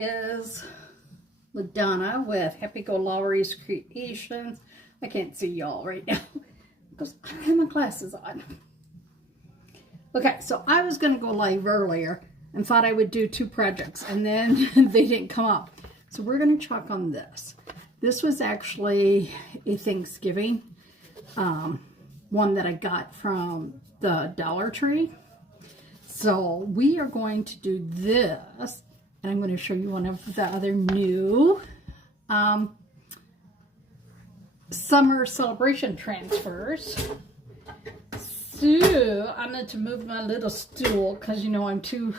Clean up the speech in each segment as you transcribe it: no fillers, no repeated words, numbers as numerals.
Is LaDonna with Happy-go-Lowery's Creations. I can't see y'all right now because I don't have my glasses on. Okay, so I was going to go live earlier and thought I would do 2 projects, and then they didn't come up. So we're going to chalk on this. This was actually a Thanksgiving one that I got from the Dollar Tree. So we are going to do this. And I'm going to show you one of the other new summer celebration transfers. So I need to move my little stool because you know I'm too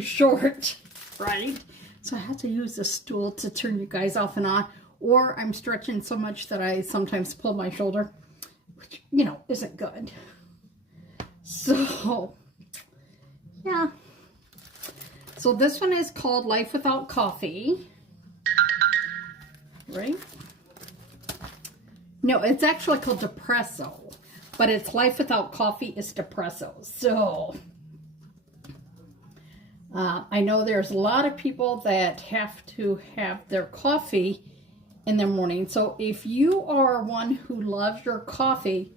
short, right? So I have to use the stool to turn you guys off and on, or I'm stretching so much that I sometimes pull my shoulder, which you know isn't good. So yeah. So this one is called Life Without Coffee, right? No, it's actually called Depresso, but it's Life Without Coffee is Depresso. So I know there's a lot of people that have to have their coffee in the morning. So if you are one who loves your coffee,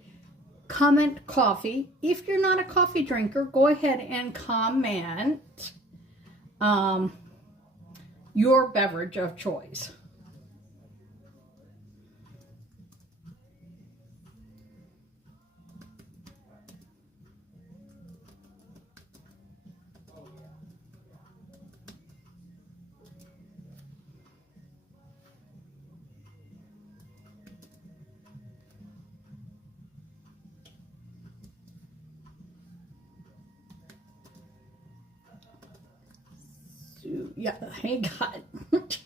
comment coffee. If you're not a coffee drinker, go ahead and comment your beverage of choice. Yeah, I got it.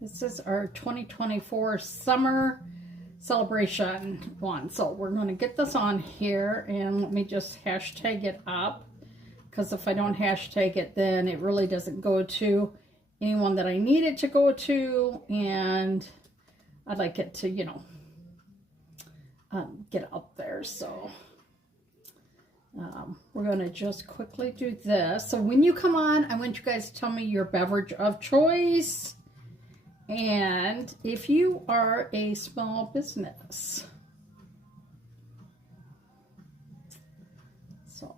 This is our 2024 summer celebration one. So we're going to get this on here, and let me just hashtag it up, because if I don't hashtag it, then it really doesn't go to anyone that I need it to go to, and I'd like it to, you know, get up there. So we're going to just quickly do this. So when you come on, I want you guys to tell me your beverage of choice. And if you are a small business. So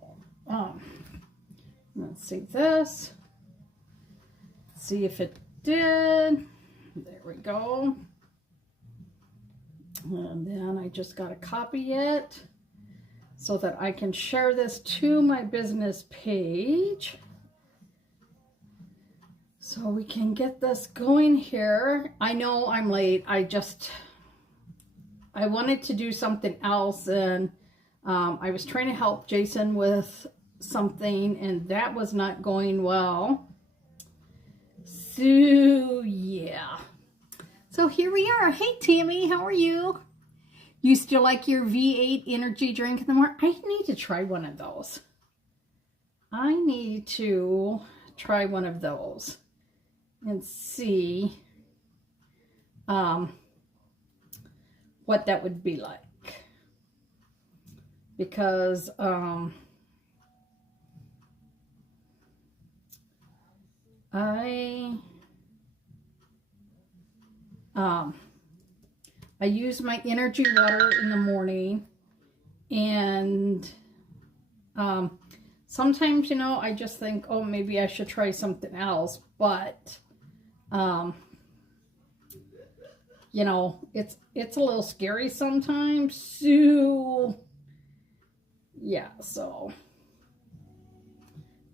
let's see this. See if it did. There we go. And then I just got to copy it so that I can share this to my business page. So we can get this going here. I know I'm late. I wanted to do something else, and I was trying to help Jason with something, and that was not going well. So yeah. So here we are. Hey, Tammy, how are you? You still like your V8 energy drink in the morning? I need to try one of those. I need to try one of those and see what that would be like. Because I use my energy water in the morning, and sometimes, you know, I just think, oh, maybe I should try something else, but you know, it's a little scary sometimes. So yeah, so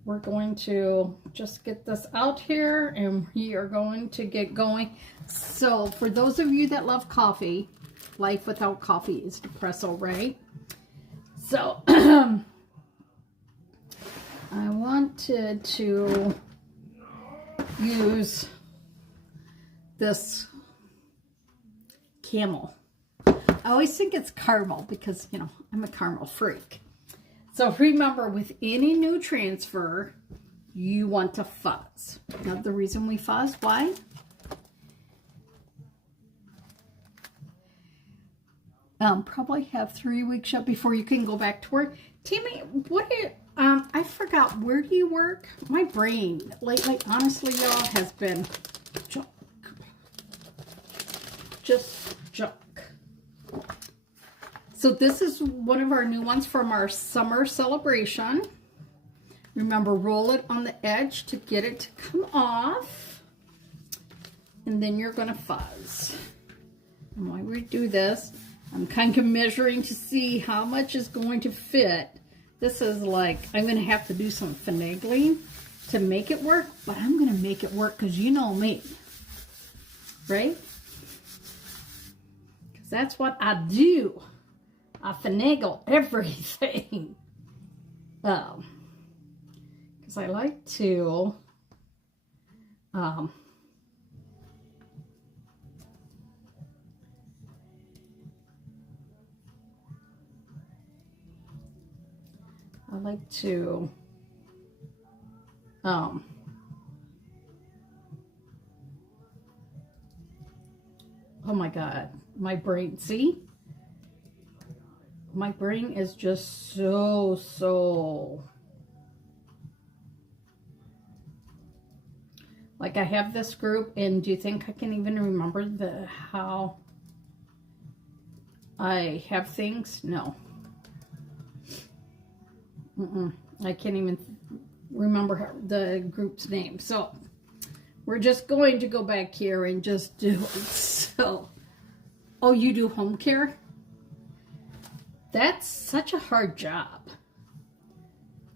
we're going to just get this out here, and we are going to get going. So for those of you that love coffee, Life Without Coffee is Depresso, right? So I wanted to use this camel. I always think it's caramel because, you know, I'm a caramel freak. So remember, with any new transfer, you want to fuzz. Now, the reason we fuzz, why? Probably have 3 weeks up before you can go back to work. Tammy, I forgot, where do you work? My brain lately, honestly, y'all, has been junk. Just junk. So this is one of our new ones from our summer celebration. Remember, roll it on the edge to get it to come off. And then you're going to fuzz. And while we do this, I'm kind of measuring to see how much is going to fit. This is like, I'm going to have to do some finagling to make it work, but I'm going to make it work because you know me, right? Because that's what I do. I finagle everything. Because I like to oh my God, my brain, see? My brain is just so, like I have this group, and do you think I can even remember how I have things? No. I can't even remember the group's name. So we're just going to go back here and just do it. So, oh, you do home care? That's such a hard job.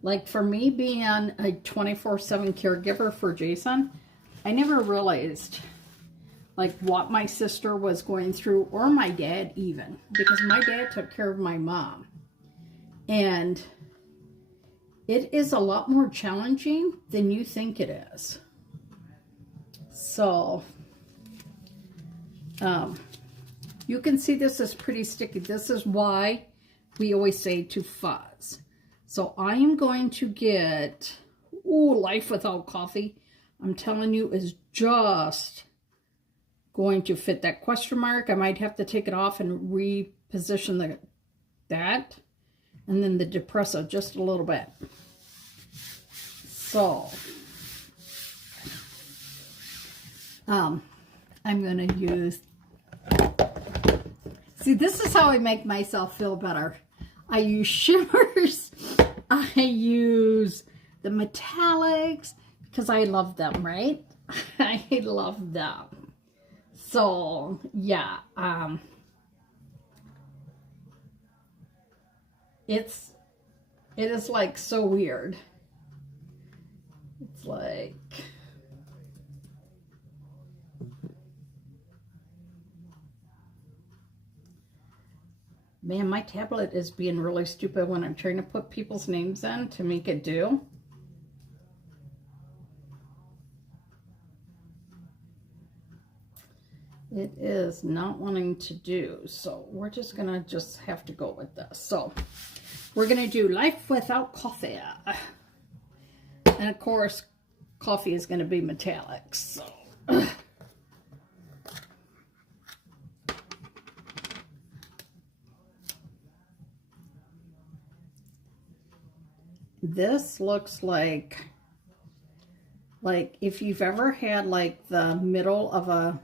Like for me being a 24/7 caregiver for Jason, I never realized like what my sister was going through, or my dad even, because my dad took care of my mom. And it is a lot more challenging than you think it is. So, you can see this is pretty sticky. This is why we always say to fuzz. So I am going to get, ooh, Life Without Coffee, I'm telling you, is just going to fit that question mark. I might have to take it off and reposition that. And then the depresso just a little bit. So, I'm going to use, see, this is how I make myself feel better. I use shimmers. I use the metallics because I love them, right? I love them. So, yeah, it is like so weird. It's like, man, my tablet is being really stupid when I'm trying to put people's names in to make it do. It is not wanting to do, so we're just gonna just have to go with this. So we're gonna do Life Without Coffee, and of course coffee is gonna be metallic. So this looks like if you've ever had like the middle of a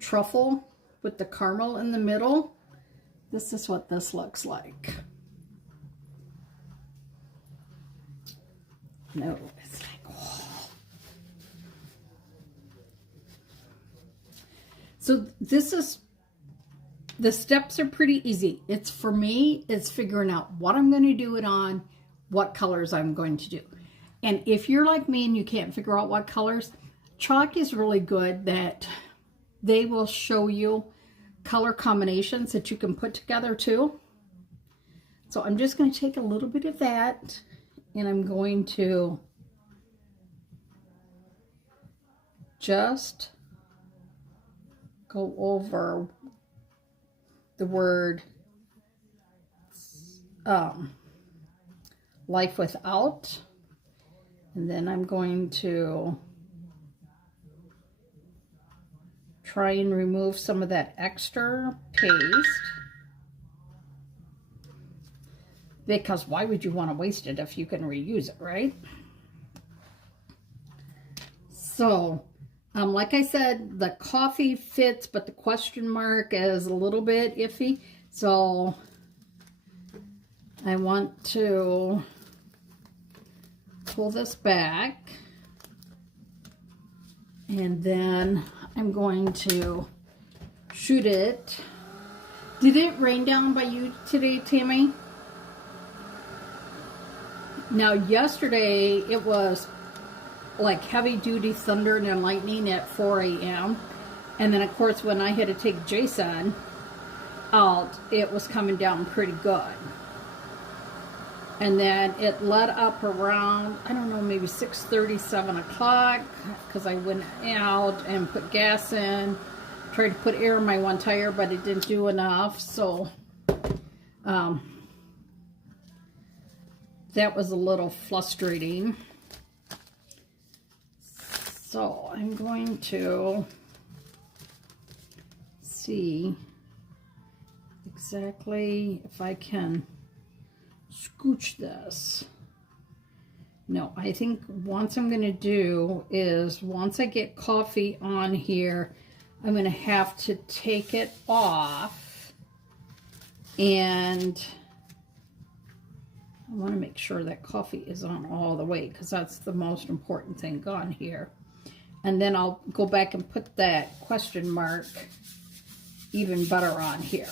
truffle with the caramel in the middle, this is what this looks like. No, it's like, oh. So this is, the steps are pretty easy. It's, for me, it's figuring out what I'm going to do it on, what colors I'm going to do. And if you're like me and you can't figure out what colors, chalk is really good that they will show you color combinations that you can put together too. So I'm just going to take a little bit of that and I'm going to just go over the word Life Without, and then I'm going to try and remove some of that extra paste. Because why would you want to waste it if you can reuse it, right? So, like I said, the coffee fits, but the question mark is a little bit iffy. So, I want to pull this back. And then I'm going to shoot it. Did it rain down by you today, Tammy? Now, yesterday, it was like heavy-duty thunder and lightning at 4 a.m. And then, of course, when I had to take Jason out, it was coming down pretty good. And then it let up around, I don't know, maybe 6:30, 7 o'clock, because I went out and put gas in, tried to put air in my one tire, but it didn't do enough. So, that was a little frustrating. So I'm going to see exactly if I can scooch this. No, I think once I'm going to do is once I get coffee on here, I'm going to have to take it off, and I want to make sure that coffee is on all the way, because that's the most important thing on here. And then I'll go back and put that question mark even better on here.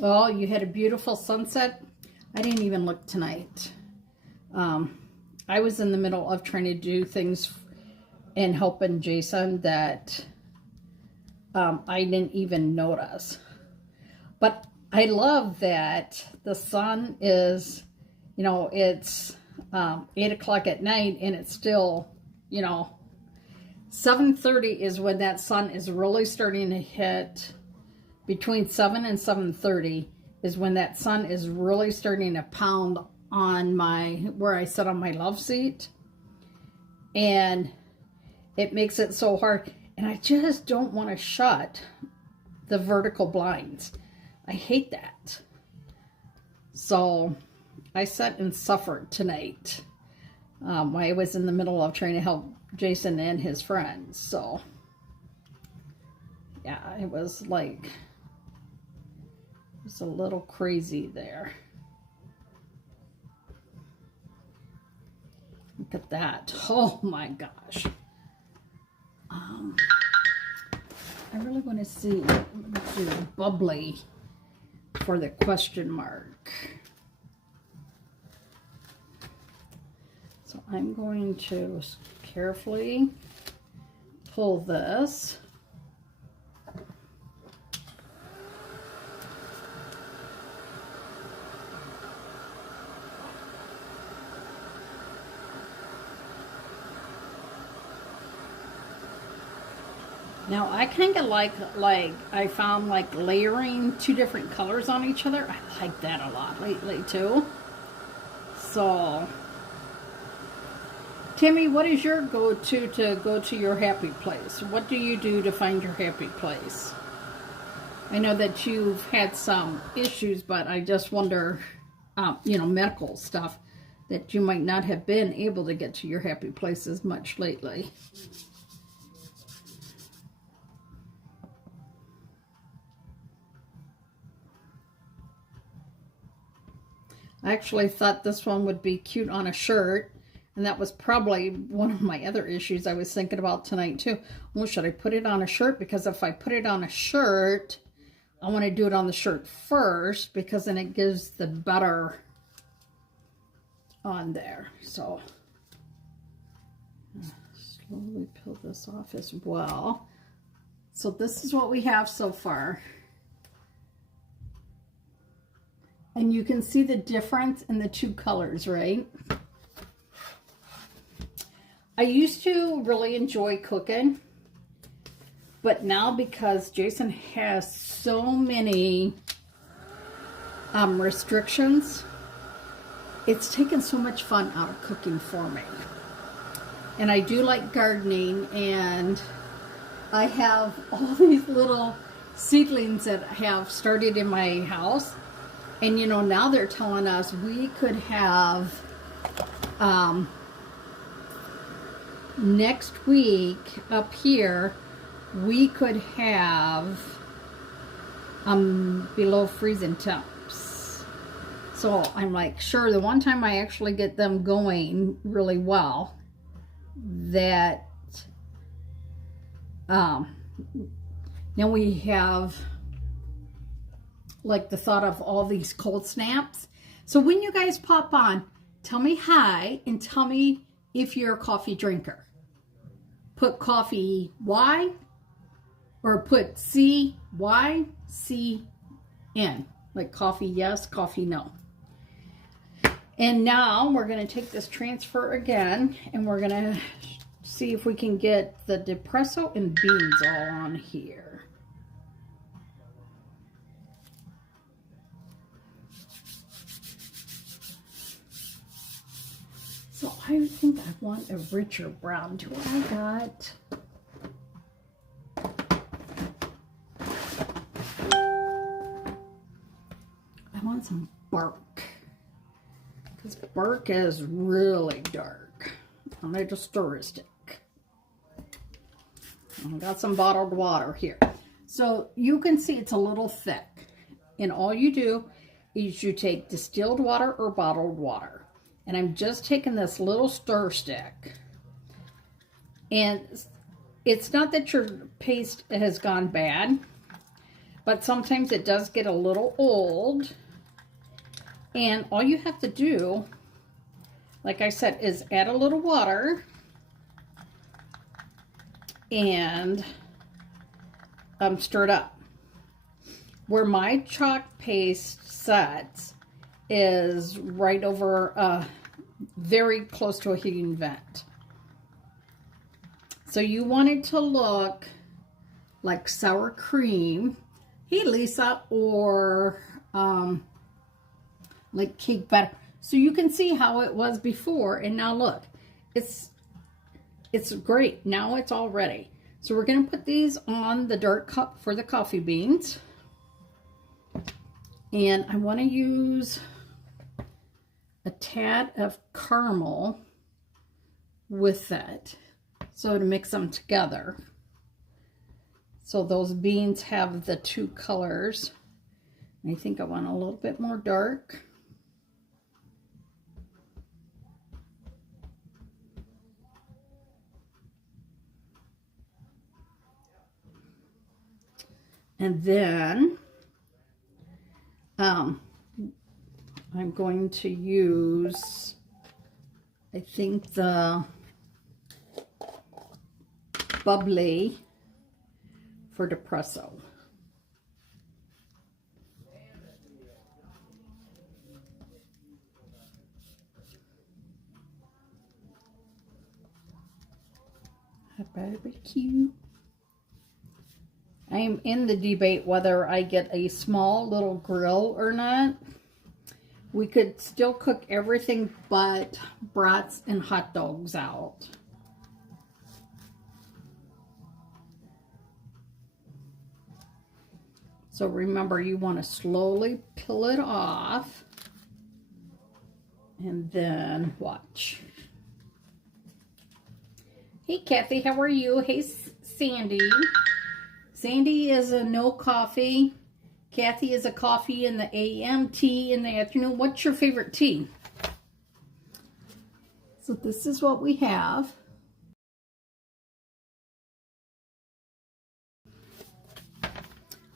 Oh, you had a beautiful sunset? I didn't even look tonight. I was in the middle of trying to do things and helping Jason that I didn't even notice. But I love that the sun is, you know, it's 8 o'clock at night and it's still, you know, 7:30 is when that sun is really starting to hit. Between 7 and 7:30 is when that sun is really starting to pound on where I sit on my love seat. And it makes it so hard. And I just don't want to shut the vertical blinds. I hate that. So I sat and suffered tonight. I was in the middle of trying to help Jason and his friends. So yeah, it was a little crazy there. Look at that. Oh my gosh. I really want to see the bubbly for the question mark. So I'm going to carefully pull this. Now I kind of like I found layering two different colors on each other. I like that a lot lately too. So, Tammy, what is your go-to to go to your happy place? What do you do to find your happy place? I know that you've had some issues, but I just wonder, you know, medical stuff, that you might not have been able to get to your happy place as much lately. I actually thought this one would be cute on a shirt, and that was probably one of my other issues I was thinking about tonight too. Well, should I put it on a shirt? Because if I put it on a shirt, I want to do it on the shirt first, because then it gives the better on there. So slowly peel this off as well. So this is what we have so far. And you can see the difference in the two colors, right? I used to really enjoy cooking, but now because Jason has so many restrictions, it's taken so much fun out of cooking for me. And I do like gardening, and I have all these little seedlings that have started in my house. And you know, now they're telling us we could have, next week up here, we could have below freezing temps. So I'm like, sure, the one time I actually get them going really well, that now we have like the thought of all these cold snaps. So when you guys pop on, tell me hi and tell me if you're a coffee drinker. Put coffee Y or put C-Y-C-N. Like coffee yes, coffee no. And now we're going to take this transfer again and we're going to see if we can get the depresso and beans all on here. So I think I want a richer brown. Do I got? I want some bark. Because bark is really dark. I'll need to stir a stick. I got some bottled water here. So you can see it's a little thick. And all you do is you take distilled water or bottled water. And I'm just taking this little stir stick. And it's not that your paste has gone bad, but sometimes it does get a little old. And all you have to do, like I said, is add a little water and stir it up. Where my chalk paste sets is right over very close to a heating vent. So you want it to look like sour cream. Hey Lisa, or like cake batter. So you can see how it was before and now look. It's great. Now it's all ready. So we're going to put these on the dark cup for the coffee beans. And I want to use a tad of caramel with that, so to mix them together. So those beans have the two colors. I think I want a little bit more dark. And then I'm going to use, I think, the bubbly for depresso. A barbecue. I am in the debate whether I get a small little grill or not. We could still cook everything but brats and hot dogs out. So remember, you want to slowly peel it off and then watch. Hey Kathy, how are you? Hey Sandy. Sandy is a no coffee. Kathy is a coffee in the AM, tea in the afternoon. What's your favorite tea? So this is what we have.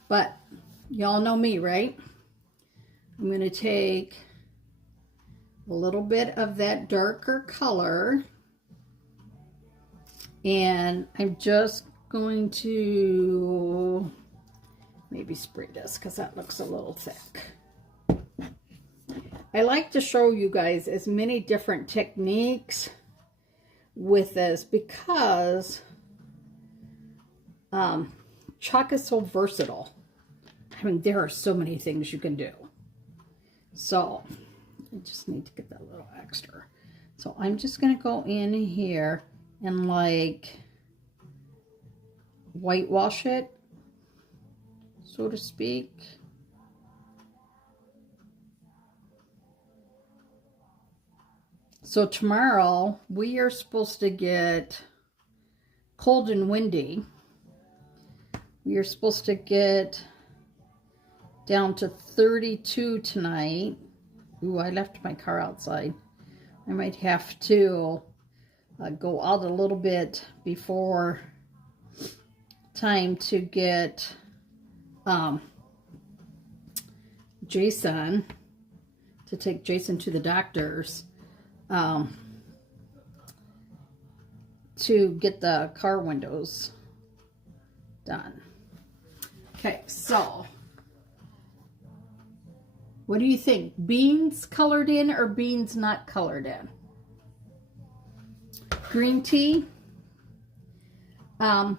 But y'all know me, right? I'm going to take a little bit of that darker color and I'm just going to maybe spray this because that looks a little thick. I like to show you guys as many different techniques with this because chalk is so versatile. I mean, there are so many things you can do. So I just need to get that little extra. So I'm just going to go in here and like whitewash it, so to speak. So tomorrow we are supposed to get cold and windy. We are supposed to get down to 32 tonight. Ooh, I left my car outside. I might have to go out a little bit before time to get Jason, to take Jason to the doctor's, to get the car windows done. Okay, so what do you think? Beans colored in or beans not colored in? Green tea. I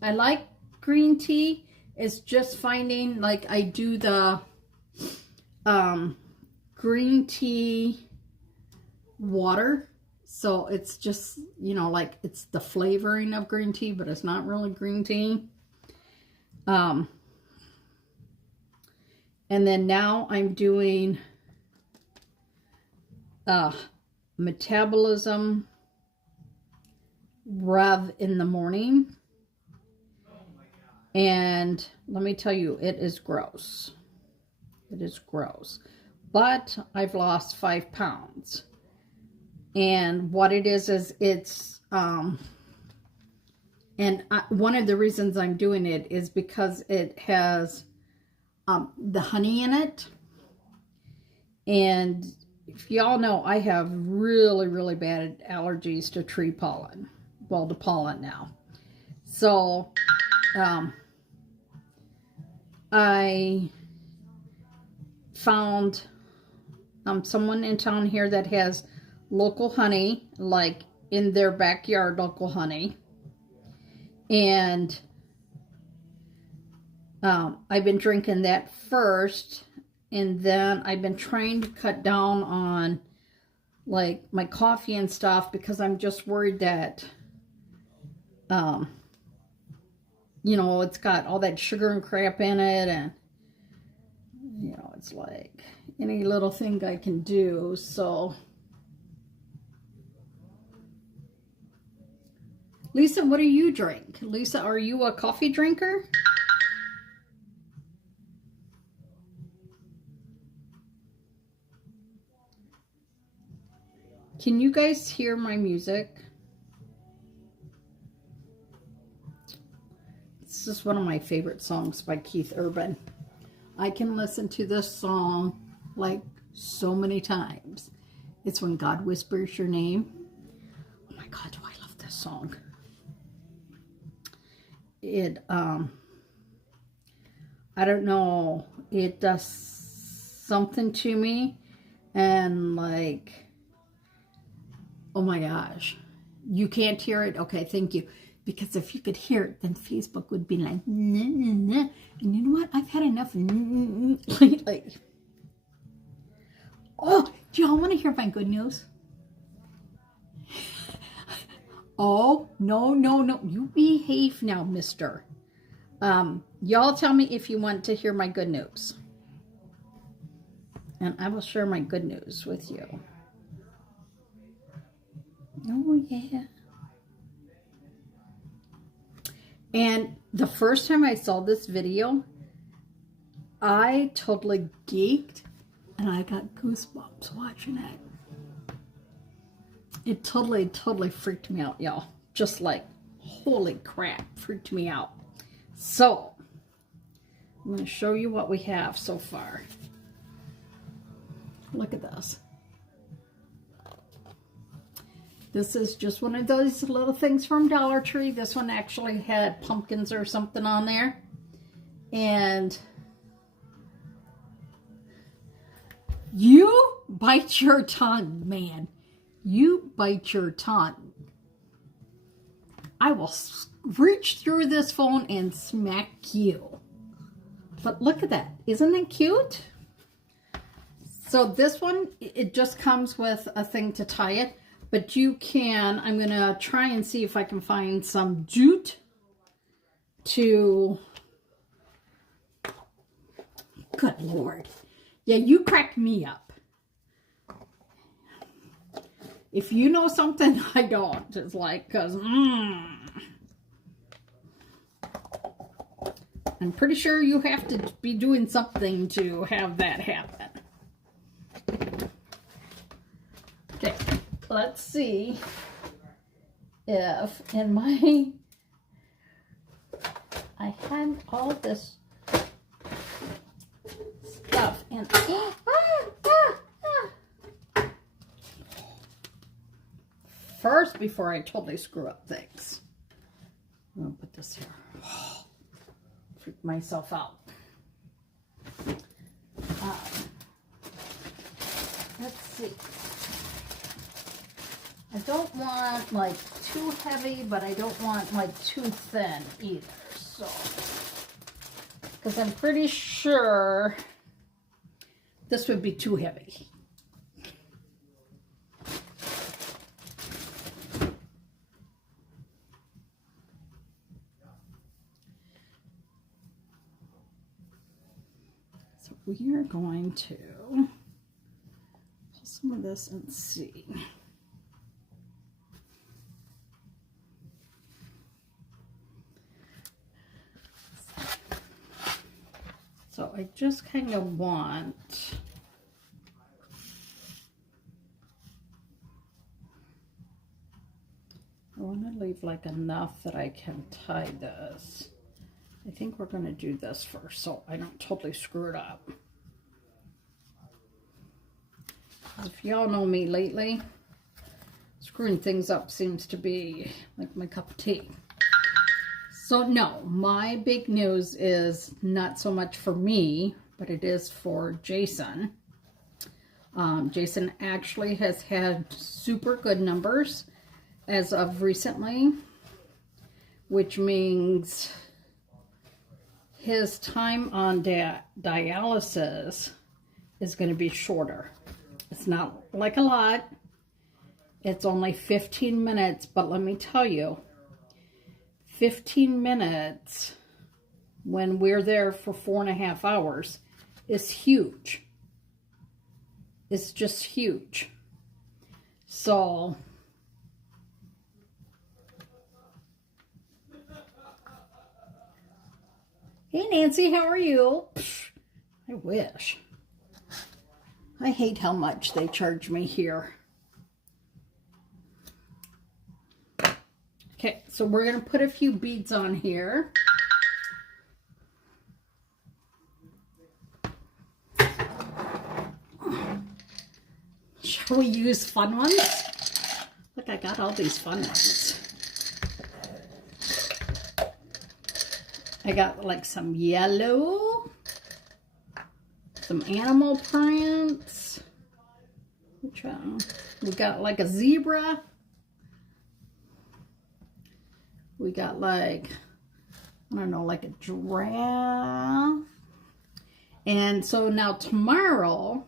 like green tea. It's just finding, like, I do the green tea water. So it's just, you know, like it's the flavoring of green tea, but it's not really green tea. And then now I'm doing metabolism rev in the morning. And let me tell you, it is gross. It is gross. But I've lost 5 pounds. And what it is it's, one of the reasons I'm doing it is because it has the honey in it. And if y'all know, I have really, really bad allergies to tree pollen. Well, to pollen now. So, I found someone in town here that has local honey, like in their backyard, local honey. And I've been drinking that first, and then I've been trying to cut down on like my coffee and stuff, because I'm just worried that you know, it's got all that sugar and crap in it, and you know, it's like any little thing I can do. So Lisa, what do you drink? Lisa, are you a coffee drinker? Can you guys hear my music? This is one of my favorite songs by Keith Urban. I can listen to this song like so many times. It's When God Whispers Your Name. Oh my God, do I love this song. It, I don't know, it does something to me, and like, oh my gosh, you can't hear it? Okay, thank you. Because if you could hear it, then Facebook would be like, nah, nah, nah. And you know what? I've had enough lately. Oh, do y'all want to hear my good news? Oh, no, no, no. You behave now, mister. Y'all tell me if you want to hear my good news. And I will share my good news with you. Oh, yeah. And the first time I saw this video, I totally geeked, and I got goosebumps watching it. It totally, totally freaked me out, y'all. Just like, holy crap, freaked me out. So, I'm going to show you what we have so far. Look at this. This is just one of those little things from Dollar Tree. This one actually had pumpkins or something on there. And you bite your tongue, man. You bite your tongue. I will reach through this phone and smack you. But look at that. Isn't it cute? So this one, it just comes with a thing to tie it. But you can, I'm going to try and see if I can find some jute to, good Lord. Yeah, you crack me up. If you know something I don't, it's like, because, I'm pretty sure you have to be doing something to have that happen. Okay, let's see if in my, I had all this stuff and first, before I totally screw up things, I'm gonna put this here. Freak myself out. Let's see. I don't want like too heavy, but I don't want like too thin either. So, because I'm pretty sure this would be too heavy. So we are going to pull some of this and see. So I just kind of want, I want to leave like enough that I can tie this. I think we're going to do this first so I don't totally screw it up. If y'all know me lately, screwing things up seems to be like my cup of tea. So no, my big news is not so much for me, but it is for Jason. Jason actually has had super good numbers as of recently, which means his time on dialysis is going to be shorter. It's not like a lot. It's only 15 minutes, but let me tell you, 15 minutes when we're there for 4.5 hours is huge. It's just huge. So, hey Nancy, how are you? I wish. I hate how much they charge me here. Okay, so we're going to put a few beads on here. Shall we use fun ones? Look, I got all these fun ones. I got like some yellow, some animal prints. Which one? We got like a zebra. We got like, I don't know, like a giraffe. And so now tomorrow,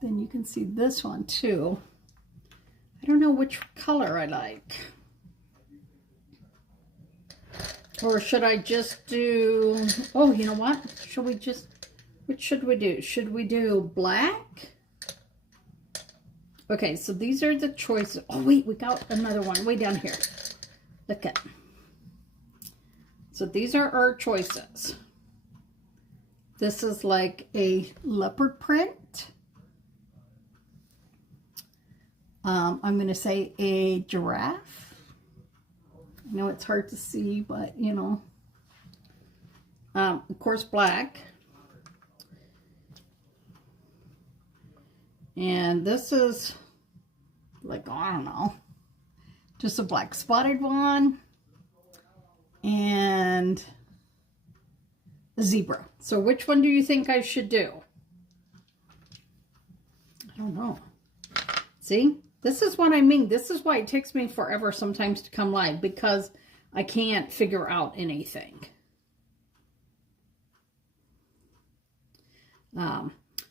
then you can see this one too. I don't know which color I like. Or should I just do, oh, you know what? Should we just, which should we do? Should we do black? Okay, so these are the choices. Oh wait, we got another one way down here. Look at. So these are our choices. This is like a leopard print. I'm going to say a giraffe. I know it's hard to see, but you know. Of course, black. And this is like, I don't know, just a black spotted one and a zebra. So which one do you think I should do? I don't know. See, this is what I mean. This is why it takes me forever sometimes to come live, because I can't figure out anything.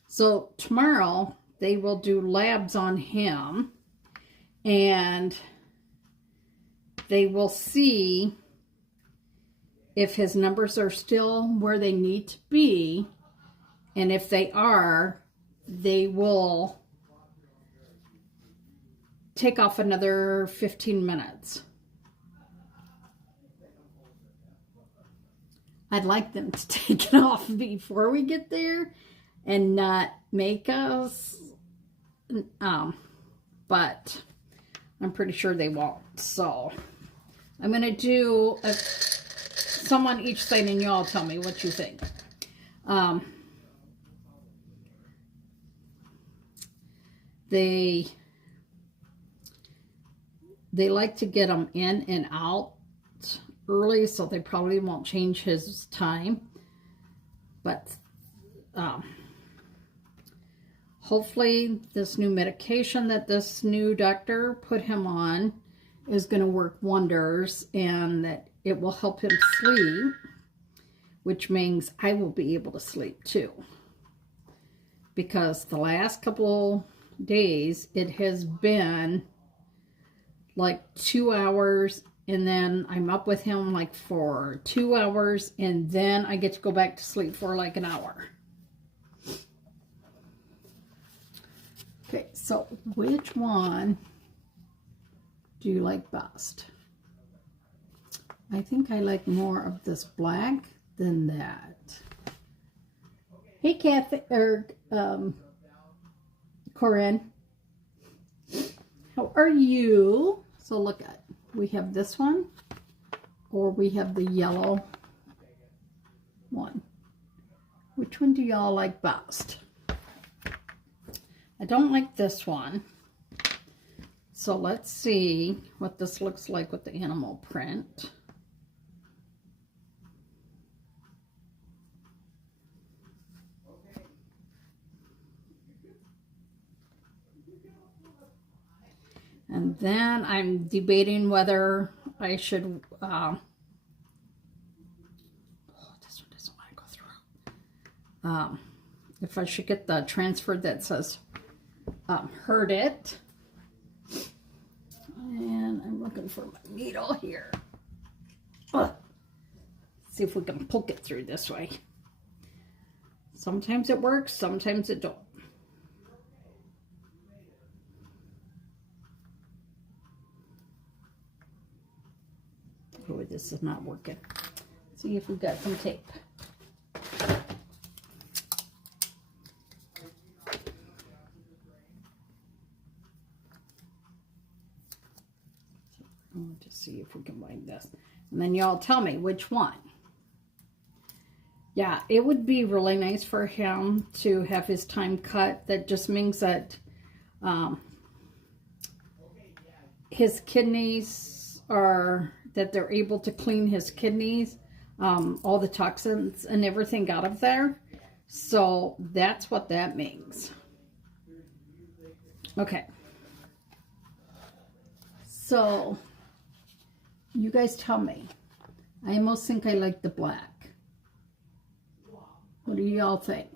So tomorrow they will do labs on him, and they will see if his numbers are still where they need to be, and if they are, they will take off another 15 minutes. I'd like them to take it off before we get there and not make us, but I'm pretty sure they won't. So I'm going to do some on each side, and you all tell me what you think. They like to get them in and out early, so they probably won't change his time. But hopefully this new medication that this new doctor put him on is going to work wonders, and that it will help him sleep, which means I will be able to sleep too. Because the last couple days it has been like 2 hours, and then I'm up with him like for 2 hours, and then I get to go back to sleep for like an hour. Okay, so which one do you like best? I think I like more of this black than that. Hey, Kathy, or Corinne, how are you? So look at, we have this one, or we have the yellow one. Which one do y'all like best? I don't like this one. So let's see what this looks like with the animal print. And then I'm debating whether I should, this one doesn't want to go through. If I should get the transfer that says, Heard It. And I'm looking for my needle here. See if we can poke it through this way. Sometimes it works, sometimes it don't. Oh, this is not working. Let's see if we've got some tape. I want to see if we can find this. And then y'all tell me which one. Yeah, it would be really nice for him to have his time cut. That just means that his kidneys are, that they're able to clean his kidneys, all the toxins and everything out of there. So that's what that means. Okay. So you guys tell me. I almost think I like the black. What do y'all think?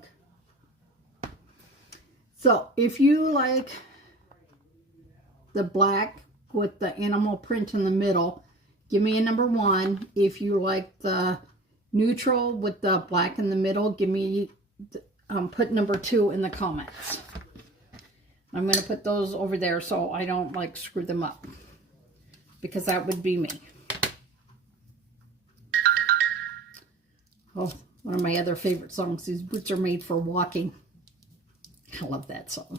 So if you like the black with the animal print in the middle, give me a number 1. If you like the neutral with the black in the middle, give me, put number 2 in the comments. I'm going to put those over there so I don't like screw them up, because that would be me. Oh, one of my other favorite songs, These Boots Are Made for Walking. I love that song.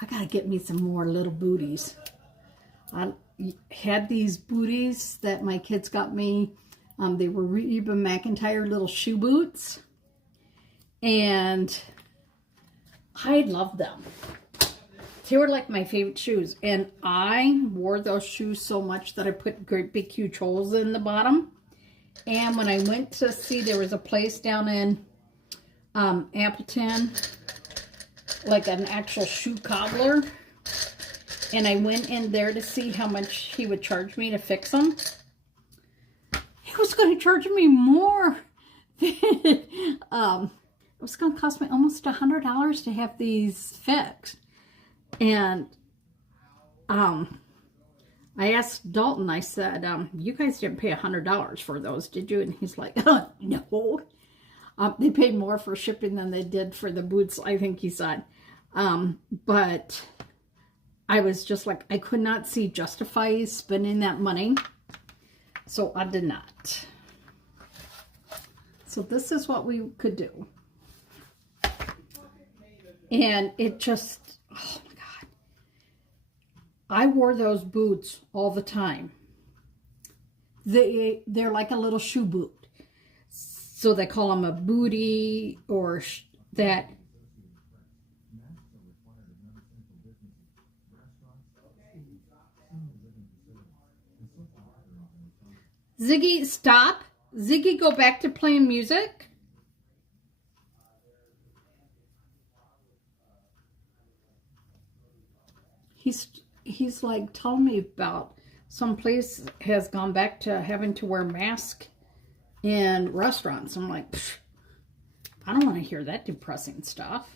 I got to get me some more little booties. I had these booties that my kids got me. They were Reba McEntire little shoe boots. And I loved them. They were like my favorite shoes. And I wore those shoes so much that I put great big huge holes in the bottom. And when I went to see, there was a place down in Appleton, like an actual shoe cobbler. And I went in there to see how much he would charge me to fix them. He was going to charge me more. It was going to cost me almost $100 to have these fixed. And I asked Dalton, I said, you guys didn't pay $100 for those, did you? And he's like, no. They paid more for shipping than they did for the boots, I think he said. But I was just like, I could not see justify spending that money. So I did not. So this is what we could do. And it just, oh my God. I wore those boots all the time. They're like a little shoe boot. So they call them a bootie or that. Ziggy, stop. Ziggy, go back to playing music. He's like telling me about some place has gone back to having to wear masks in restaurants. I'm like, I don't want to hear that depressing stuff.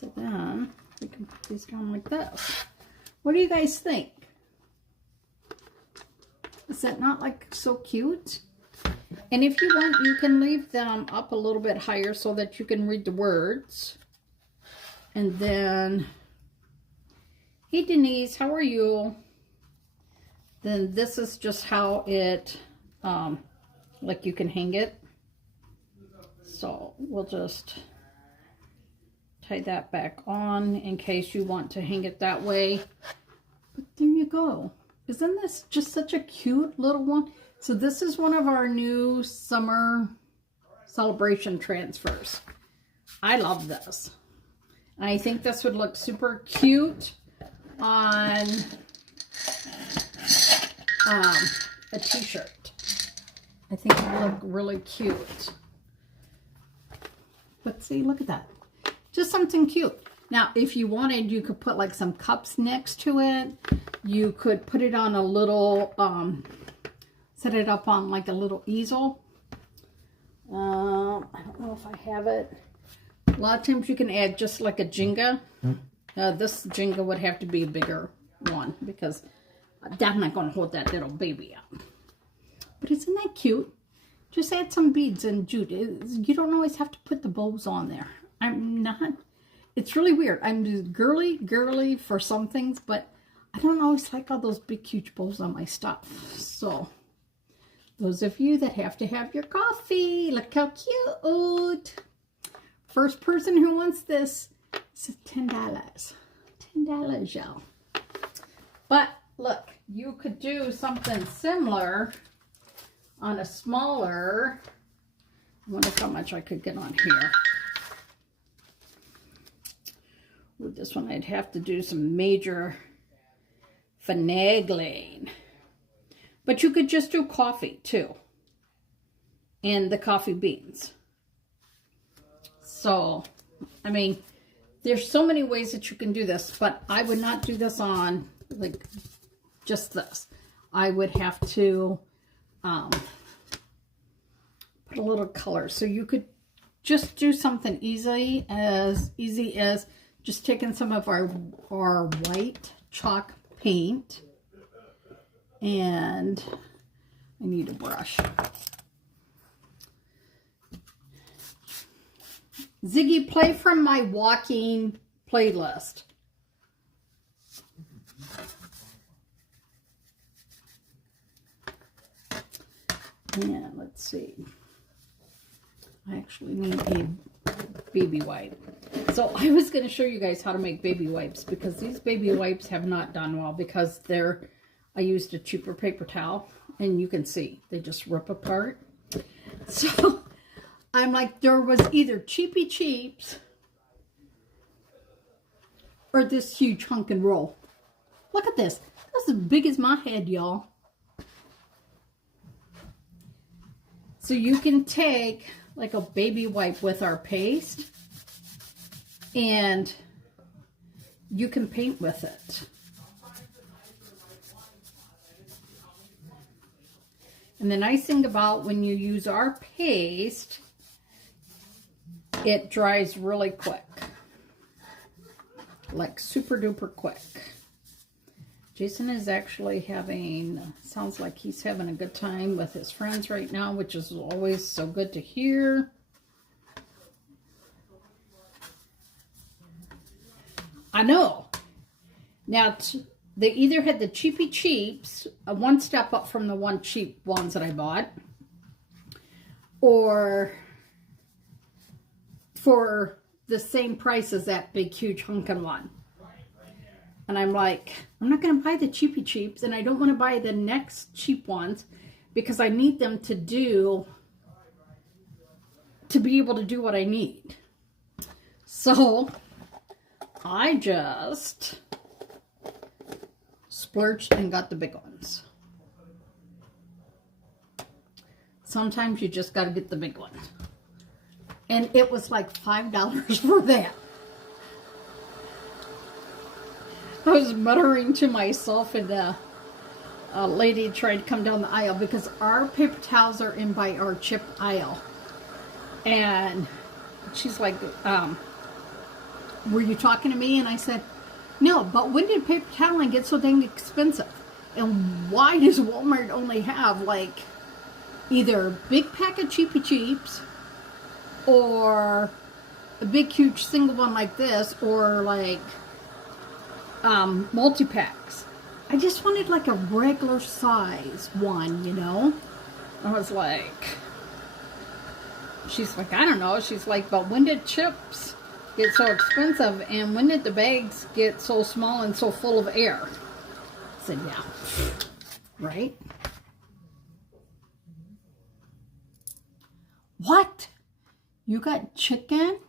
So then we can put these down like this. What do you guys think? Is that not like so cute? And if you want, you can leave them up a little bit higher so that you can read the words. And then, hey Denise, how are you? Then this is just how it, like you can hang it. So we'll just tie that back on in case you want to hang it that way. But there you go. Isn't this just such a cute little one? So this is one of our new summer celebration transfers. I love this. I think this would look super cute on a t-shirt. I think it would look really cute. But see, look at that. Just something cute. Now, if you wanted, you could put like some cups next to it. You could put it on a little, set it up on like a little easel. I don't know if I have it. A lot of times you can add just like a Jenga. This Jenga would have to be a bigger one because I'm not going to hold that little baby up. But isn't that cute? Just add some beads and jute. You don't always have to put the bows on there. I'm not. It's really weird. I'm just girly for some things, but I don't always like all those big huge bows on my stuff. So those of you that have to have your coffee, look how cute. First person who wants this, it's $10. $10, y'all. But look, you could do something similar on a smaller. I wonder how much I could get on here. With this one, I'd have to do some major finagling. But you could just do coffee too. And the coffee beans. So, I mean, there's so many ways that you can do this, but I would not do this on, like, just this. I would have to put a little color. So you could just do something easy as just taking some of our white chalk paint, and I need a brush. Ziggy, play from my walking playlist. Yeah, let's see. I actually need a baby wipe. So I was going to show you guys how to make baby wipes because these baby wipes have not done well because I used a cheaper paper towel and you can see they just rip apart. So I'm like, there was either Cheapy Cheeps or this huge hunk and roll. Look at this. That's as big as my head, y'all. So you can take like a baby wipe with our paste and you can paint with it. And the nice thing about when you use our paste, it dries really quick. Like super duper quick. Jason is actually having, sounds like he's having a good time with his friends right now, which is always so good to hear. I know. Now, they either had the cheapy cheaps, one step up from the one cheap ones that I bought, or for the same price as that big, huge hunkin' one. And I'm like, I'm not going to buy the cheapy cheaps, and I don't want to buy the next cheap ones because I need them to be able to do what I need. So I just splurged and got the big ones. Sometimes you just got to get the big one. And it was like $5 for that. I was muttering to myself, and a lady tried to come down the aisle because our paper towels are in by our chip aisle. And she's like, were you talking to me? And I said, no, but when did paper toweling get so dang expensive? And why does Walmart only have like either a big pack of cheapy cheaps or a big huge single one like this, or like multi-packs? I just wanted like a regular size one, you know? I was like, she's like, I don't know. She's like, but when did chips get so expensive, and when did the bags get so small and so full of air? I said, yeah, right? What? You got chicken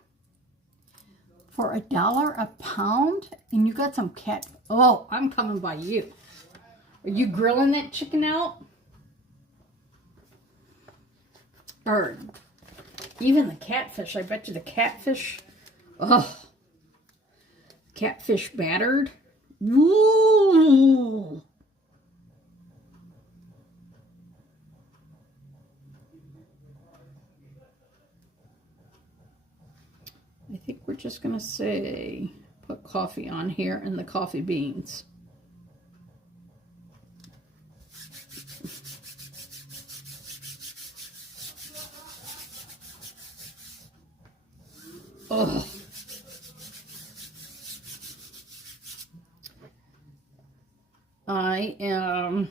for $1 a pound, and you got some cat? Oh, I'm coming by you. Are you grilling that chicken out? Or even the catfish. I bet you the catfish. Oh, catfish battered. Woo! I think we're just going to say, put coffee on here and the coffee beans. Oh. I am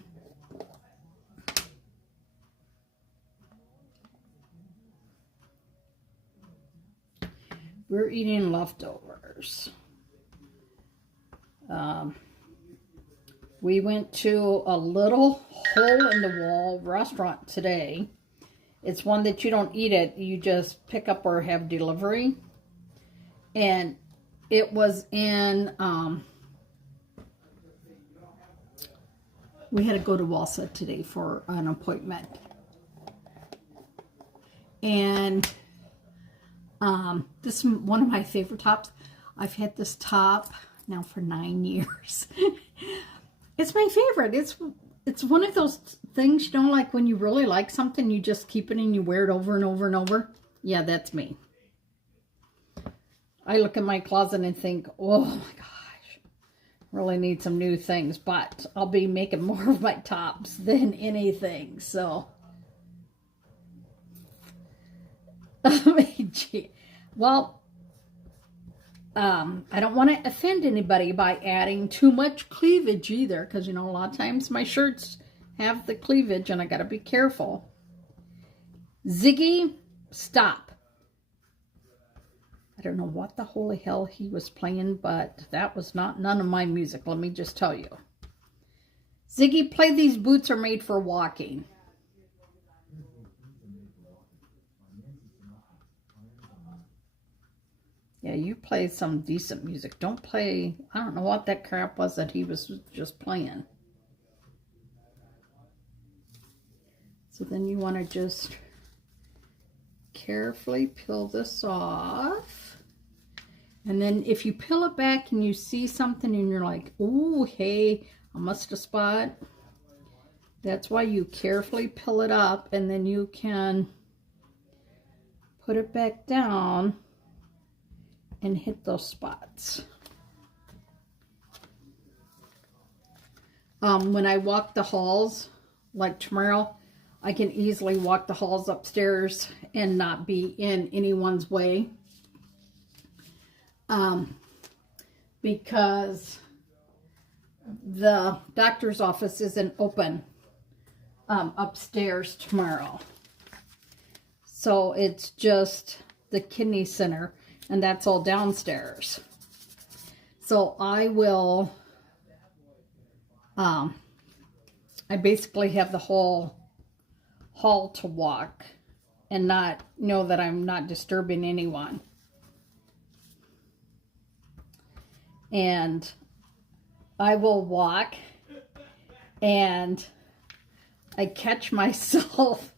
we're eating leftovers. We went to a little hole-in-the-wall restaurant today. It's one that you don't eat it. You just pick up or have delivery. And it was in, we had to go to Walsa today for an appointment. And this is one of my favorite tops. I've had this top now for 9 years. It's my favorite. It's one of those things, you know, like when you really like something, you just keep it and you wear it over and over and over. Yeah, that's me. I look in my closet and think, oh my gosh, really need some new things, but I'll be making more of my tops than anything, so. Well, I don't want to offend anybody by adding too much cleavage either, because, you know, a lot of times my shirts have the cleavage and I got to be careful. Ziggy, stop. I don't know what the holy hell he was playing, but that was none of my music, let me just tell you. Ziggy, play These Boots Are Made for Walking. Yeah, you play some decent music. Don't play, I don't know what that crap was that he was just playing. So then you want to just carefully peel this off. And then if you peel it back and you see something and you're like, oh, hey, I must have spot. That's why you carefully peel it up, and then you can put it back down and hit those spots. When I walk the halls, like tomorrow, I can easily walk the halls upstairs and not be in anyone's way. Because the doctor's office isn't open upstairs tomorrow. So it's just the kidney center, and that's all downstairs. So I will, I basically have the whole hall to walk and not know that I'm not disturbing anyone. And I will walk, and I catch myself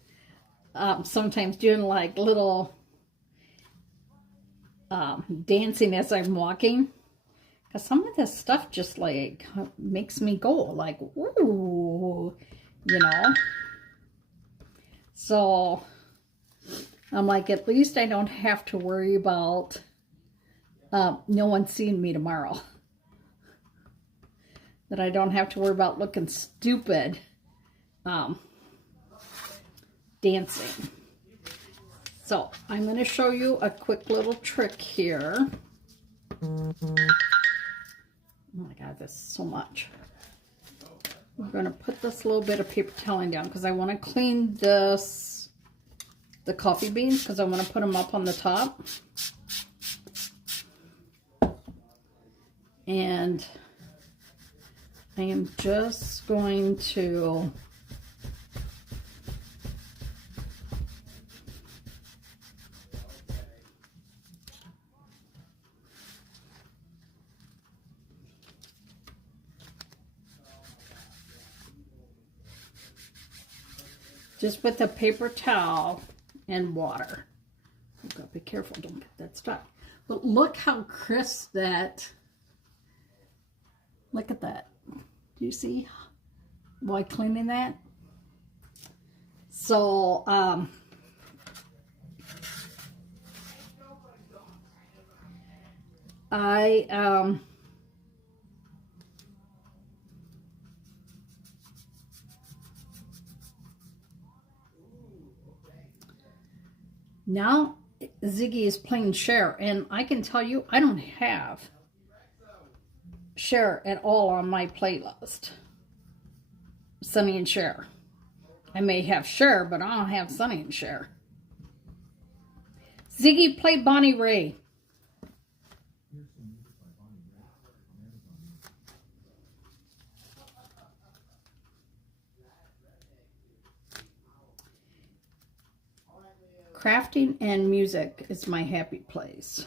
sometimes doing like little dancing as I'm walking, because some of this stuff just like makes me go like, ooh, you know. So I'm like, at least I don't have to worry about no one seeing me tomorrow. That I don't have to worry about looking stupid dancing. So I'm going to show you a quick little trick here. Oh my God, this is so much. We're going to put this little bit of paper toweling down because I want to clean the coffee beans, because I want to put them up on the top. And I am just going to just with a paper towel and water. You've got to be careful, don't get that stuck. But look how crisp that, look at that. Do you see while cleaning that? So, now Ziggy is playing Cher, and I can tell you I don't have Cher at all on my playlist. Sonny and Cher. I may have Cher, but I don't have Sonny and Cher. Ziggy, play Bonnie Raitt. Crafting and music is my happy place.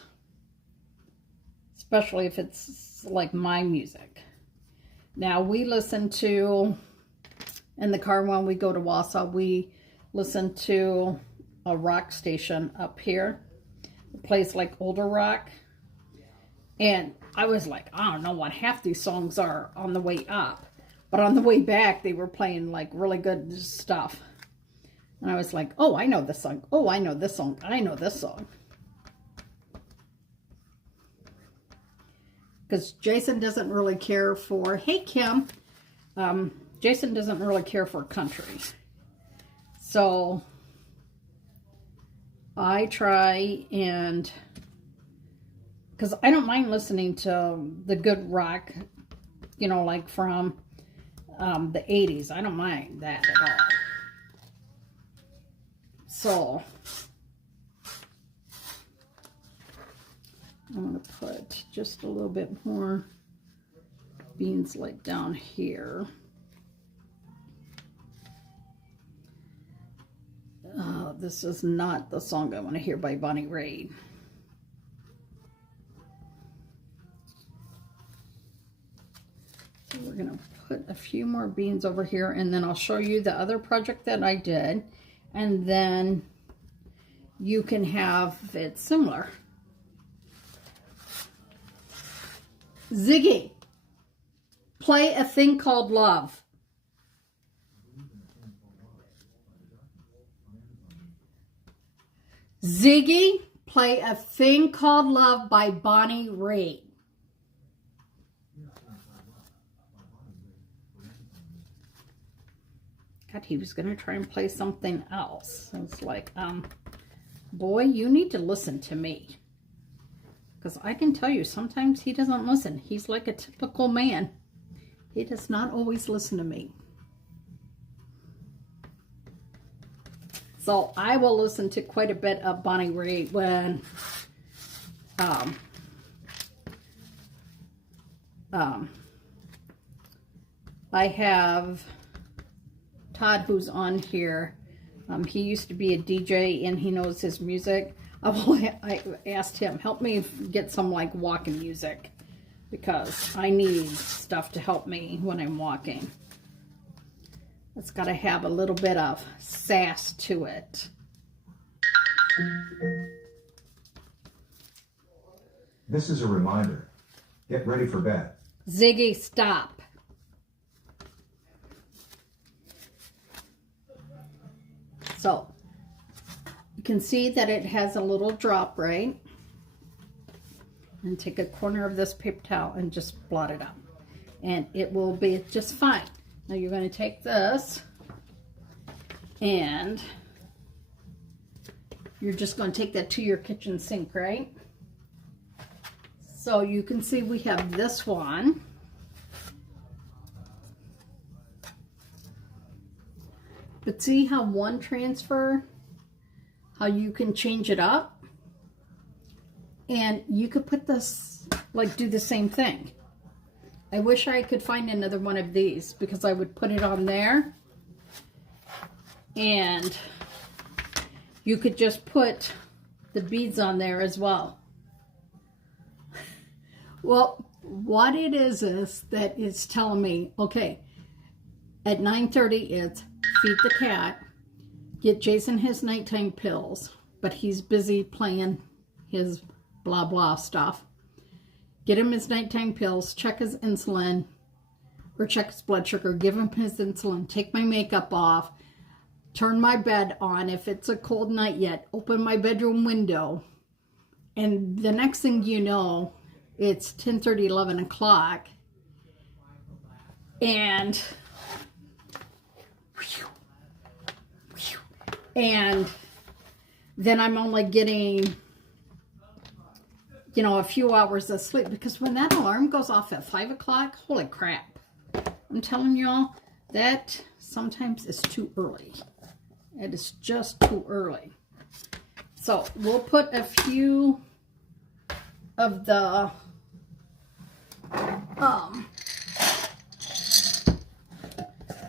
Especially if it's like my music. Now we listen to, in the car when we go to Wausau, we listen to a rock station up here. It plays like older rock. And I was like, I don't know what half these songs are on the way up. But on the way back, they were playing like really good stuff. And I was like, oh, I know this song. Oh, I know this song. I know this song. Because Jason doesn't really care for, hey, Kim. Jason doesn't really care for country. So I try and, because I don't mind listening to the good rock, you know, like from the 80s. I don't mind that at all. So I'm going to put just a little bit more beans like down here. This is not the song I want to hear by Bonnie Raitt. So we're going to put a few more beans over here, and then I'll show you the other project that I did, and then you can have it similar. Ziggy, play A Thing Called Love. Ziggy, play A Thing Called Love by Bonnie Raitt. God, he was going to try and play something else. I was like, boy, you need to listen to me. Because I can tell you, sometimes he doesn't listen. He's like a typical man. He does not always listen to me. So I will listen to quite a bit of Bonnie Raitt when I have Todd, who's on here. He used to be a DJ and he knows his music. I asked him, help me get some like walking music, because I need stuff to help me when I'm walking. It's got to have a little bit of sass to it. This is a reminder. Get ready for bed. Ziggy, stop. So, you can see that it has a little drop, right? And take a corner of this paper towel and just blot it out. And it will be just fine. Now you're going to take this and you're just going to take that to your kitchen sink, right? So you can see we have this one. But see how one transfer, how you can change it up? And you could put this, like do the same thing. I wish I could find another one of these, because I would put it on there and you could just put the beads on there as well. Well, what it is that it's telling me, okay, at 9:30 it's feed the cat, get Jason his nighttime pills, but he's busy playing his blah blah stuff. Get him his nighttime pills, check his insulin, or check his blood sugar, give him his insulin, take my makeup off, turn my bed on if it's a cold night yet, open my bedroom window, and the next thing you know, it's 10:30, 11 o'clock, and then I'm only getting, you know, a few hours of sleep, because when that alarm goes off at 5 o'clock, holy crap. I'm telling y'all, that sometimes is too early. It is just too early. So we'll put a few of the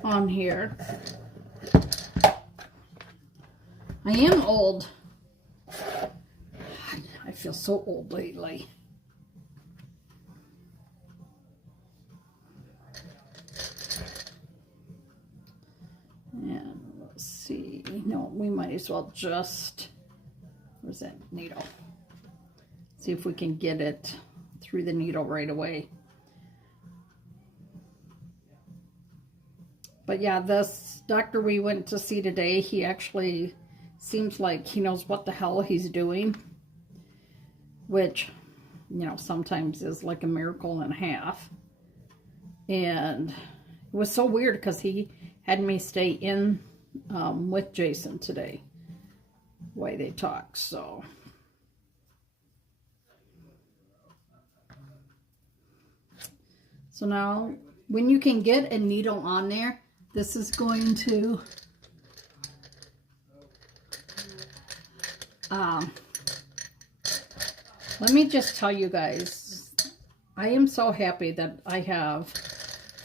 on here. I am old. I feel so old lately. And let's see. No, we might as well just, where's that needle? See if we can get it through the needle right away. But yeah, this doctor we went to see today, he actually seems like he knows what the hell he's doing, which, you know, sometimes is like a miracle and a half. And it was so weird because he had me stay in with Jason today, the way they talk. So now when you can get a needle on there, this is going to let me just tell you guys, I am so happy that I have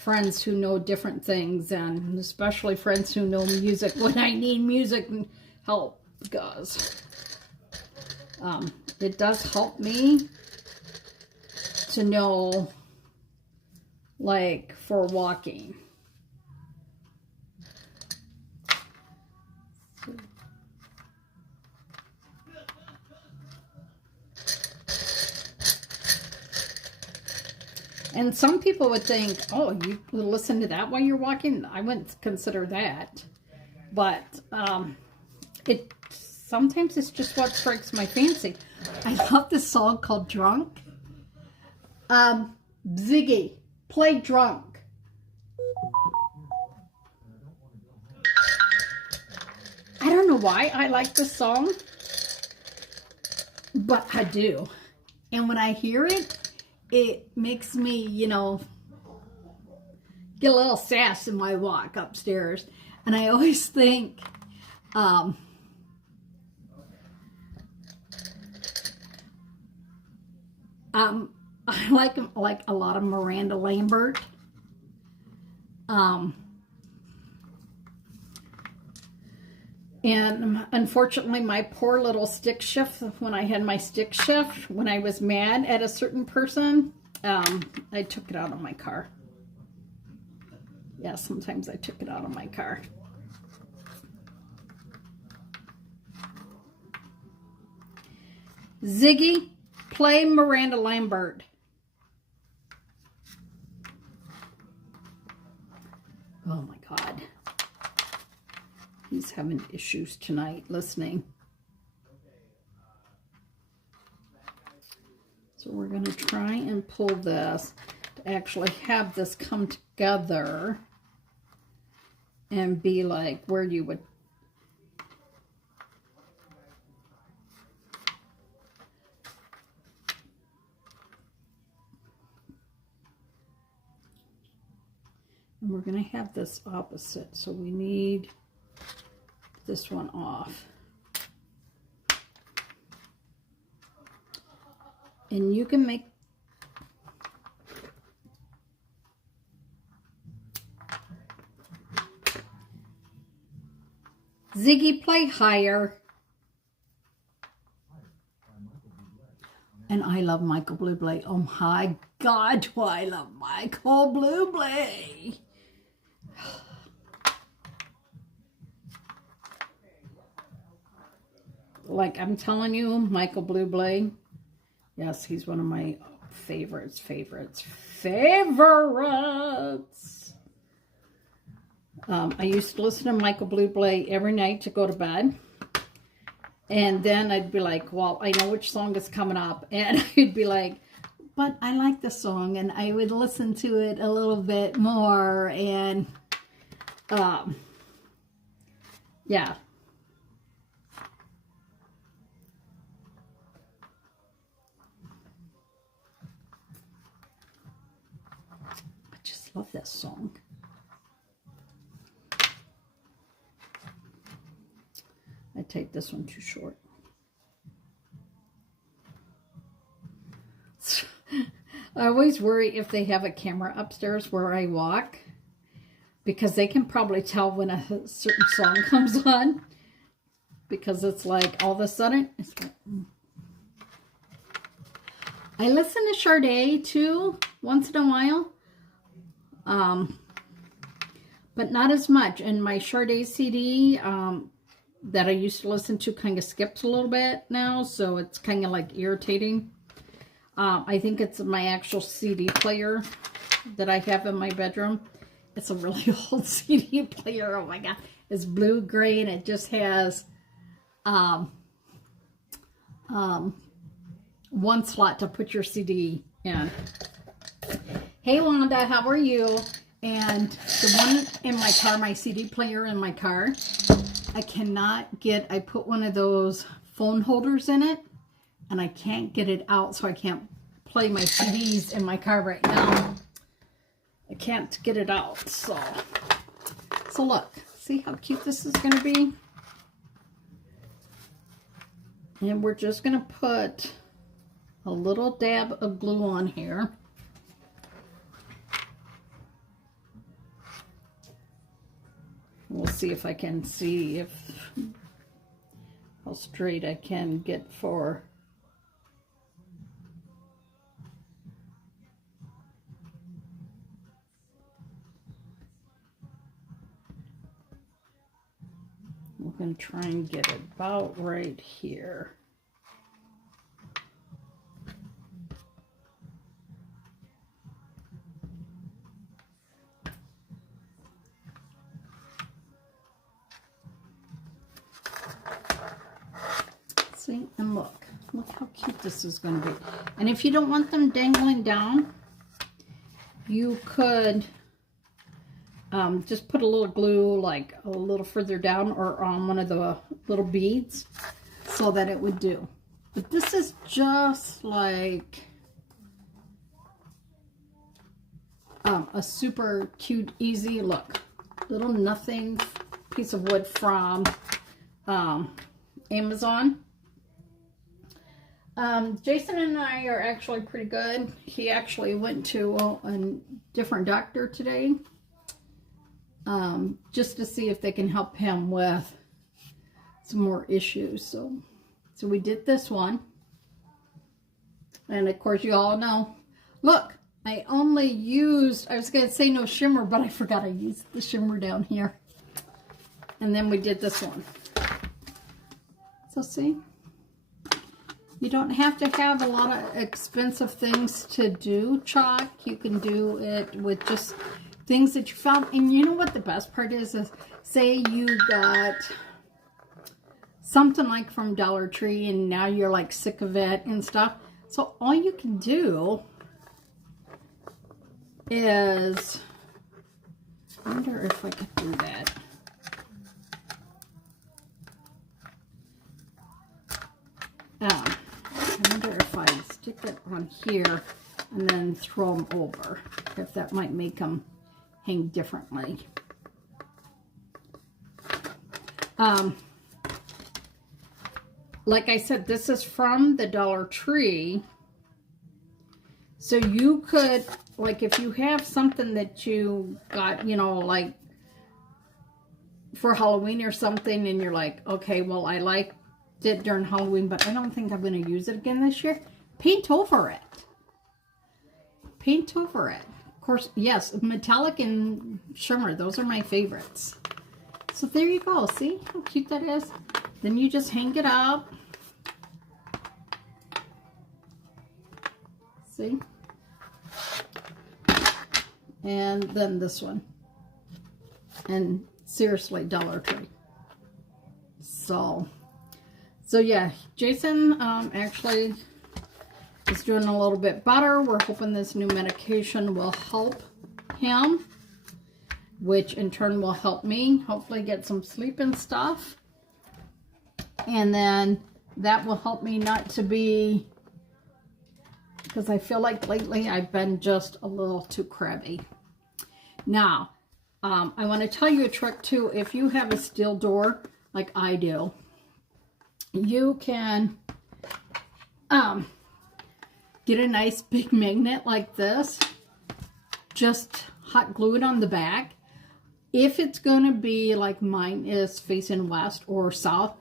friends who know different things, and especially friends who know music when I need music help, because it does help me to know, like, for walking. And some people would think, oh, you listen to that while you're walking? I wouldn't consider that. But sometimes it's just what strikes my fancy. I love this song called Drunk. Ziggy, play Drunk. why I like this song, but I do. And when I hear it, it makes me, you know, get a little sass in my walk upstairs. And I always think, I like a lot of Miranda Lambert. And unfortunately, my poor little stick shift, when I had my stick shift, when I was mad at a certain person, I took it out of my car. Yeah, sometimes I took it out of my car. Ziggy, play Miranda Lambert. Oh my God. He's having issues tonight listening. So we're going to try and pull this to actually have this come together and be like where you would. And we're going to have this opposite, so we need this one off. And you can make Ziggy, play higher. And I love Michael Bublé. Oh my God, do I love Michael Bublé. Like I'm telling you, Michael Bublé, yes, he's one of my favorites. I used to listen to Michael Bublé every night to go to bed. And then I'd be like, well, I know which song is coming up. And I'd be like, but I like the song. And I would listen to it a little bit more. And, yeah. I just love this song. I take this one too short. I always worry if they have a camera upstairs where I walk, because they can probably tell when a certain song comes on, because it's like all of a sudden it's like, I listen to Sade too once in a while, but not as much. And my Sade CD that I used to listen to kind of skips a little bit now, so it's kind of like irritating. I think it's my actual CD player that I have in my bedroom. It's a really old CD player. Oh my God. It's blue gray and it just has one slot to put your CD in. Hey Wanda, how are you? And the one in my car, my CD player in my car, I cannot get, I put one of those phone holders in it and I can't get it out, so I can't play my CDs in my car right now. I can't get it out, so look, see how cute this is going to be? And we're just going to put a little dab of glue on here. We'll see if I can see how straight I can get for. We're going to try and get it about right here. See, and look how cute this is going to be. And if you don't want them dangling down, you could just put a little glue like a little further down or on one of the little beads so that it would do. But this is just like a super cute, easy look. Little nothing piece of wood from Amazon. Jason and I are actually pretty good. He actually went to a different doctor today just to see if they can help him with some more issues. So we did this one. And of course you all know, look, I only used, I was going to say no shimmer, but I forgot I used the shimmer down here. And then we did this one. So see, you don't have to have a lot of expensive things to do chalk. You can do it with just things that you found. And you know what the best part is say you got something like from Dollar Tree and now you're like sick of it and stuff. So all you can do is, I wonder if I could do that. I wonder if I stick it on here and then throw them over, if that might make them hang differently. Like I said, this is from the Dollar Tree. So you could, like if you have something that you got, you know, like for Halloween or something, and you're like, okay, well, I liked it during Halloween, but I don't think I'm going to use it again this year. Paint over it. Paint over it. Of course, yes, metallic and shimmer, those are my favorites. So there you go. See how cute that is? Then you just hang it up. See? And then this one. And seriously, Dollar Tree. So yeah, Jason actually is doing a little bit better. We're hoping this new medication will help him, which in turn will help me hopefully get some sleep and stuff. And then that will help me not to be, because I feel like lately I've been just a little too crabby. Now, I want to tell you a trick too. If you have a steel door like I do, you can get a nice big magnet like this. Just hot glue it on the back. If it's going to be like mine is facing west or south,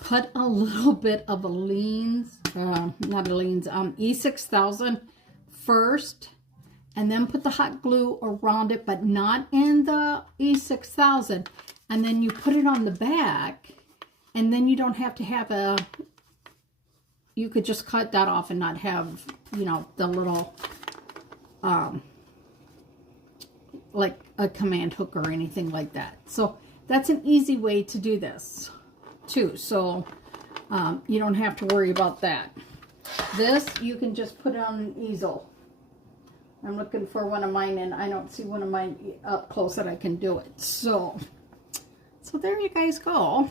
put a little bit of a E6000 first, and then put the hot glue around it, but not in the E6000. And then you put it on the back, and then you don't have to have you could just cut that off and not have, you know, the little, like a command hook or anything like that. So that's an easy way to do this too. So you don't have to worry about that. This, you can just put it on an easel. I'm looking for one of mine, and I don't see one of mine up close that I can do it. So there you guys go.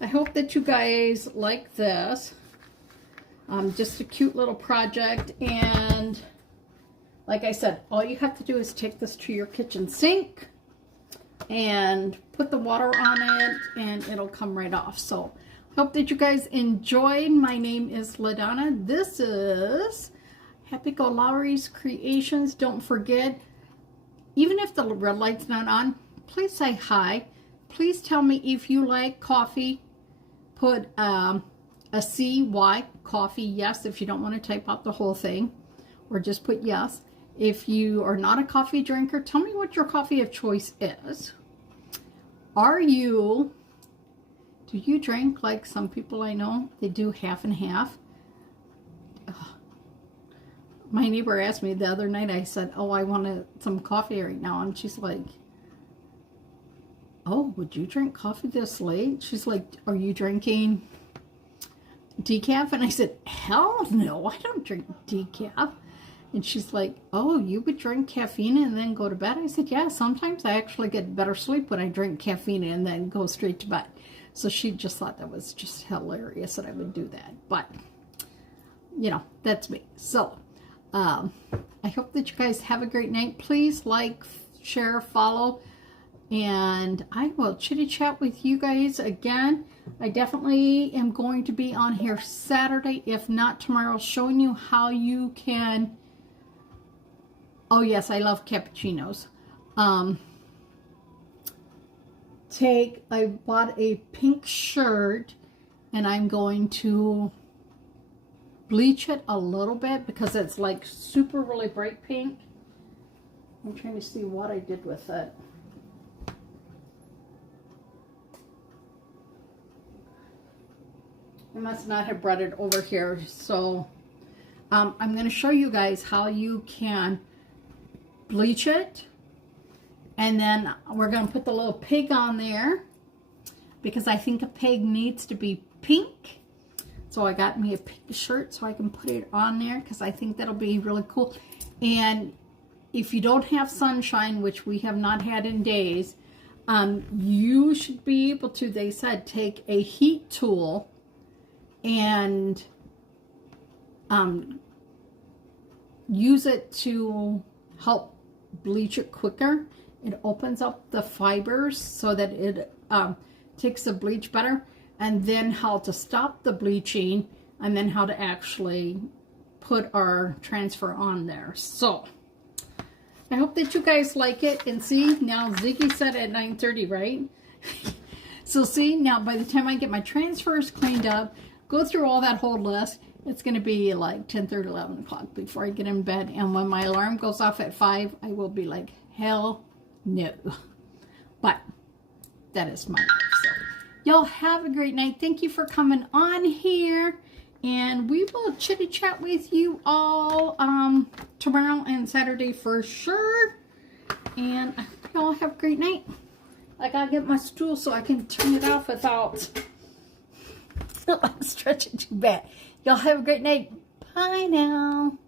I hope that you guys like this. Just a cute little project, and like I said, all you have to do is take this to your kitchen sink and put the water on it, and it'll come right off. So hope that you guys enjoyed. My name is LaDonna. This is Happy-go-Lowery's Creations. Don't forget, even if the red light's not on, please say hi. Please tell me if you like coffee. Put a CY, coffee, yes, if you don't want to type out the whole thing, or just put yes. If you are not a coffee drinker, tell me what your coffee of choice is. Do you drink like some people I know? They do half and half. My neighbor asked me the other night, I said, oh, I want some coffee right now. And she's like, oh, would you drink coffee this late? She's like, are you drinking decaf? And I said, hell no, I don't drink decaf. And she's like, oh, you would drink caffeine and then go to bed? I said, yeah, sometimes I actually get better sleep when I drink caffeine and then go straight to bed. So she just thought that was just hilarious that I would do that. But, you know, that's me. So, I hope that you guys have a great night. Please like, share, follow, and I will chitty chat with you guys again. I definitely am going to be on here Saturday, if not tomorrow, showing you how you can, oh yes, I love cappuccinos. I bought a pink shirt and I'm going to bleach it a little bit because it's like super really bright pink. I'm trying to see what I did with it. I must not have brought it over here. So I'm going to show you guys how you can bleach it. And then we're going to put the little pig on there because I think a pig needs to be pink. So I got me a pink shirt so I can put it on there because I think that'll be really cool. And if you don't have sunshine, which we have not had in days, you should be able to, they said, take a heat tool and use it to help bleach it quicker. It opens up the fibers so that it takes the bleach better, and then how to stop the bleaching, and then how to actually put our transfer on there. So I hope that you guys like it. And see, now Ziggy said at 9:30, right? So see, now by the time I get my transfers cleaned up, go through all that whole list, it's going to be like 10:30, 11 o'clock before I get in bed. And when my alarm goes off at 5, I will be like, hell no. But that is my life. So y'all have a great night. Thank you for coming on here. And we will chitty chat with you all tomorrow and Saturday for sure. And I hope y'all have a great night. I gotta get my stool so I can turn it off without stretching too bad. Y'all have a great night. Bye now.